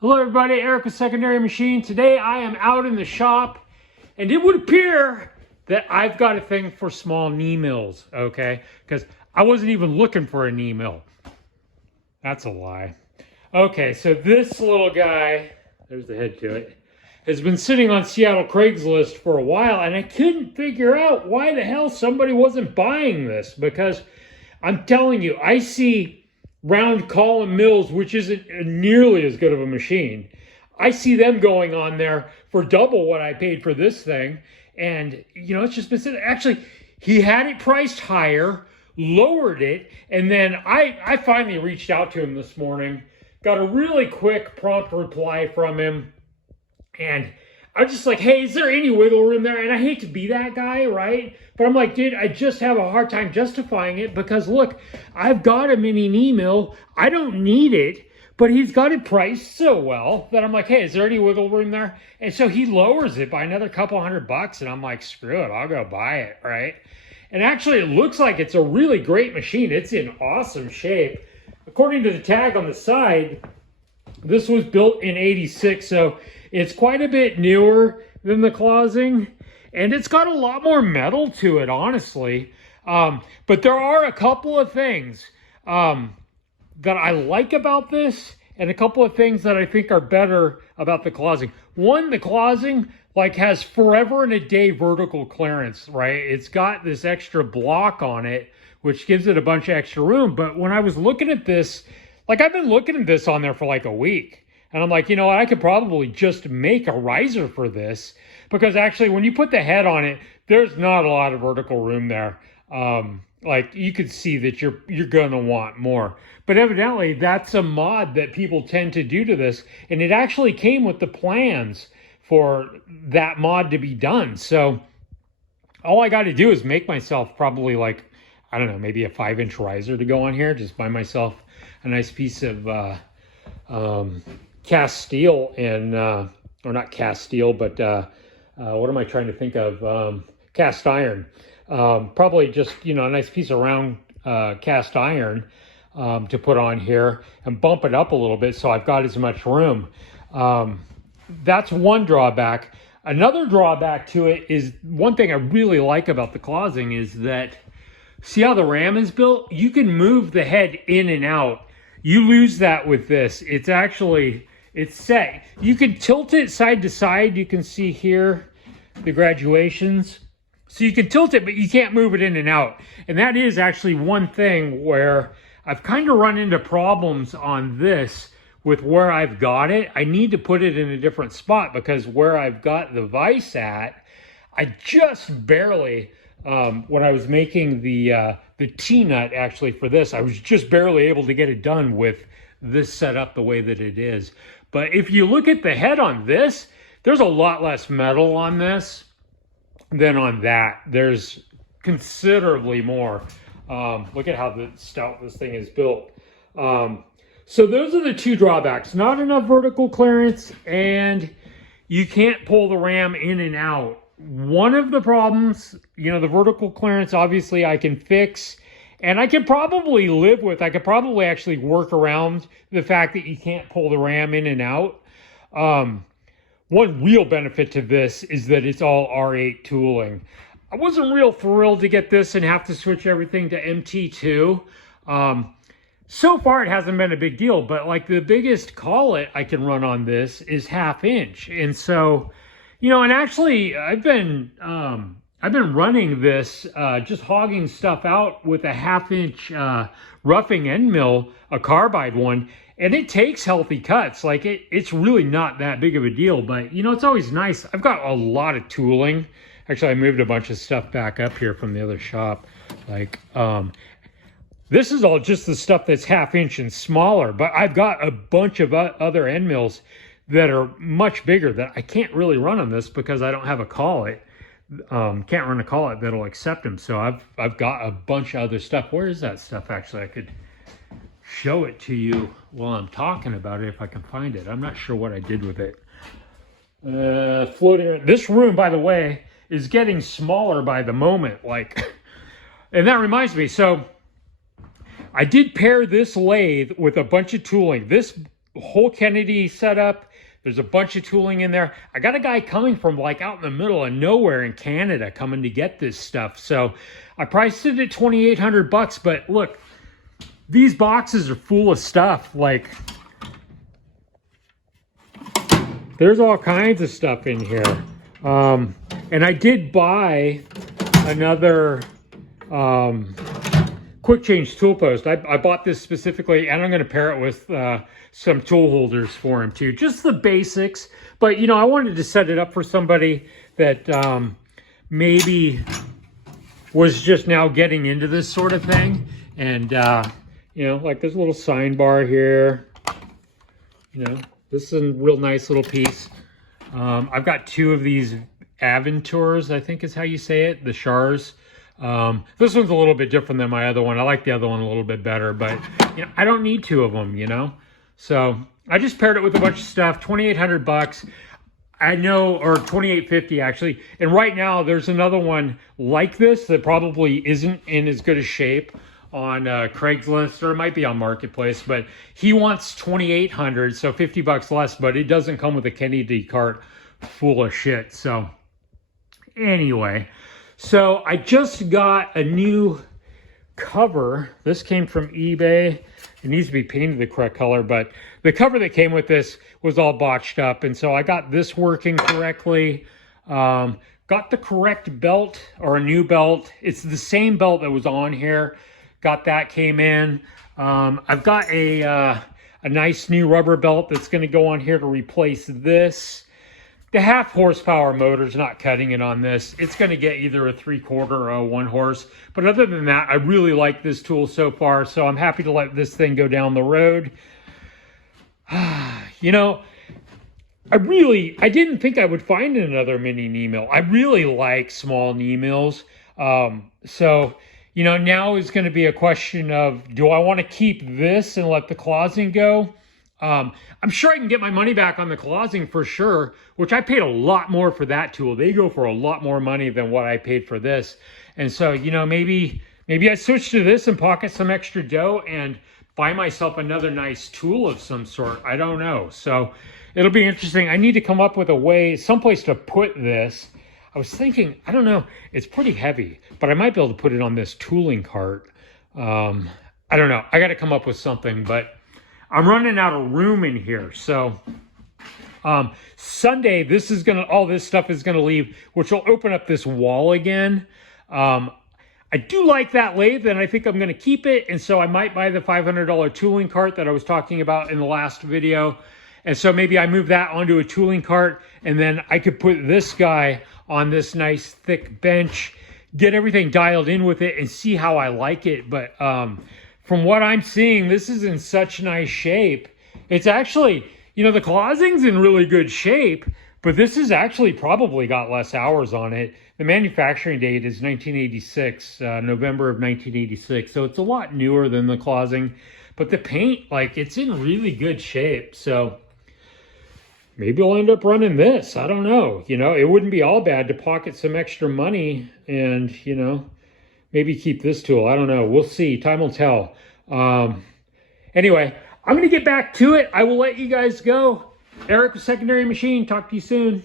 Hello everybody, Eric with Secondary Machine. Today I am out in the shop and it would appear that I've got a thing for small knee mills, okay? Because I wasn't even looking for a knee mill. That's a lie. Okay, so this little guy, there's the head to it, has been sitting on Seattle Craigslist for a while and I couldn't figure out why the hell somebody wasn't buying this, because I'm telling you, I see round column mills, which isn't nearly as good of a machine. I see them going on there for double what I paid for this thing. And, you know, it's just been sitting. Actually, he had it priced higher, lowered it, and then I finally reached out to him this morning, got a really quick, prompt reply from him. And I'm just like, hey, is there any wiggle room there? And I hate to be that guy, right? But I'm like, dude, I just have a hard time justifying it because, look, I've got a mini knee mill. I don't need it, but he's got it priced so well that I'm like, hey, is there any wiggle room there? And so he lowers it by another couple $100, and I'm like, screw it, I'll go buy it, right? And actually, it looks like it's a really great machine. It's in awesome shape. According to the tag on the side, this was built in '86, so it's quite a bit newer than the closing, and it's got a lot more metal to it, honestly. But there are a couple of things that I like about this, and a couple of things that I think are better about the closing. One, the closing like has forever and a day vertical clearance, right? It's got this extra block on it, which gives it a bunch of extra room. But when I was looking at this, like I've been looking at this on there for like a week. And I'm like, you know what, I could probably just make a riser for this, because actually when you put the head on it, there's not a lot of vertical room there. Like you could see that you're gonna want more. But evidently that's a mod that people tend to do to this. And it actually came with the plans for that mod to be done. So all I got to do is make myself probably like, I don't know, maybe a 5-inch riser to go on here. Just buy myself a nice piece of cast steel and or not cast steel, but what am I trying to think of? Cast iron. Probably just, you know, a nice piece of round cast iron to put on here and bump it up a little bit so I've got as much room. That's one drawback. Another drawback to it is, one thing I really like about the closing is that, see how the ram is built? You can move the head in and out. You lose that with this. It's actually, it's set. You can tilt it side to side. You can see here the graduations. So you can tilt it, but you can't move it in and out. And that is actually one thing where I've kind of run into problems on this with where I've got it. I need to put it in a different spot, because where I've got the vise at, I just barely, when I was making the T-nut actually for this, I was just barely able to get it done with this set up the way that it is. But if you look at the head on this, there's a lot less metal on this than on that. There's considerably more. Look at how stout this thing is built. So those are the two drawbacks. Not enough vertical clearance, and you can't pull the ram in and out. One of the problems, you know, the vertical clearance, obviously I can fix, and I can probably live with. I could probably actually work around the fact that you can't pull the ram in and out. One real benefit to this is that it's all R8 tooling. I wasn't real thrilled to get this and have to switch everything to MT2. So far it hasn't been a big deal, but like the biggest collet I can run on this is 1/2 inch. And so, you know, and actually I've been running this, just hogging stuff out with a 1/2 inch roughing end mill, a carbide one, and it takes healthy cuts. Like it's really not that big of a deal, but you know, it's always nice. I've got a lot of tooling. Actually, I moved a bunch of stuff back up here from the other shop. Like, this is all just the stuff that's 1/2 inch and smaller, but I've got a bunch of other end mills that are much bigger that I can't really run on this because I don't have a collet. Can't run a collet that'll accept them. So I've got a bunch of other stuff. Where is that stuff? Actually, I could show it to you while I'm talking about it if I can find it. I'm not sure what I did with it. Floating. This room, by the way, is getting smaller by the moment. Like, and that reminds me. So I did pair this lathe with a bunch of tooling. This whole Kennedy setup. There's a bunch of tooling in there. I got a guy coming from like out in the middle of nowhere in Canada coming to get this stuff. So I priced it at $2,800, but look, these boxes are full of stuff. Like, there's all kinds of stuff in here. And I did buy another quick change tool post. I bought this specifically, and I'm going to pair it with some tool holders for him too. Just the basics. But, you know, I wanted to set it up for somebody that maybe was just now getting into this sort of thing. And, you know, like there's a little sign bar here. You know, this is a real nice little piece. I've got two of these Aventurs, I think is how you say it, the Shars. This one's a little bit different than my other one. I like the other one a little bit better, but you know, I don't need two of them, you know? So I just paired it with a bunch of stuff, $2,800. I know, or $2,850 actually. And right now there's another one like this that probably isn't in as good a shape on Craigslist, or it might be on Marketplace, but he wants $2,800, so $50 less, but it doesn't come with a Kennedy cart full of shit. So anyway, so I just got a new cover. This came from eBay. It needs to be painted the correct color, but the cover that came with this was all botched up, and so I got this working correctly. Got the correct belt, or a new belt. It's the same belt that was on here. Got that, came in. I've got a nice new rubber belt that's going to go on here to replace this. The 1/2 horsepower motor's not cutting it on this. It's going to get either a 3/4 or a 1 horse. But other than that, I really like this tool so far, so I'm happy to let this thing go down the road. You know, I didn't think I would find another mini knee mill. I really like small knee mills. So, you know, now is going to be a question of, do I want to keep this and let the clawsing go? I'm sure I can get my money back on the clawsing for sure, which I paid a lot more for that tool. They go for a lot more money than what I paid for this. And so, you know, maybe I switch to this and pocket some extra dough and buy myself another nice tool of some sort. I don't know. So it'll be interesting. I need to come up with a way, someplace to put this. I was thinking, I don't know, it's pretty heavy, but I might be able to put it on this tooling cart. I don't know. I got to come up with something, but I'm running out of room in here. So Sunday, all this stuff is gonna leave, which will open up this wall again. I do like that lathe, and I think I'm gonna keep it. And so I might buy the $500 tooling cart that I was talking about in the last video. And so maybe I move that onto a tooling cart, and then I could put this guy on this nice thick bench, get everything dialed in with it and see how I like it. But from what I'm seeing, this is in such nice shape. It's actually, you know, the clawsing's in really good shape, but this has actually probably got less hours on it. The manufacturing date is 1986, November of 1986. So it's a lot newer than the clawsing, but the paint, like, it's in really good shape. So maybe I'll end up running this. I don't know. You know, it wouldn't be all bad to pocket some extra money and, you know, maybe keep this tool. I don't know. We'll see. Time will tell. Anyway, I'm going to get back to it. I will let you guys go. Eric with Secondary Machine. Talk to you soon.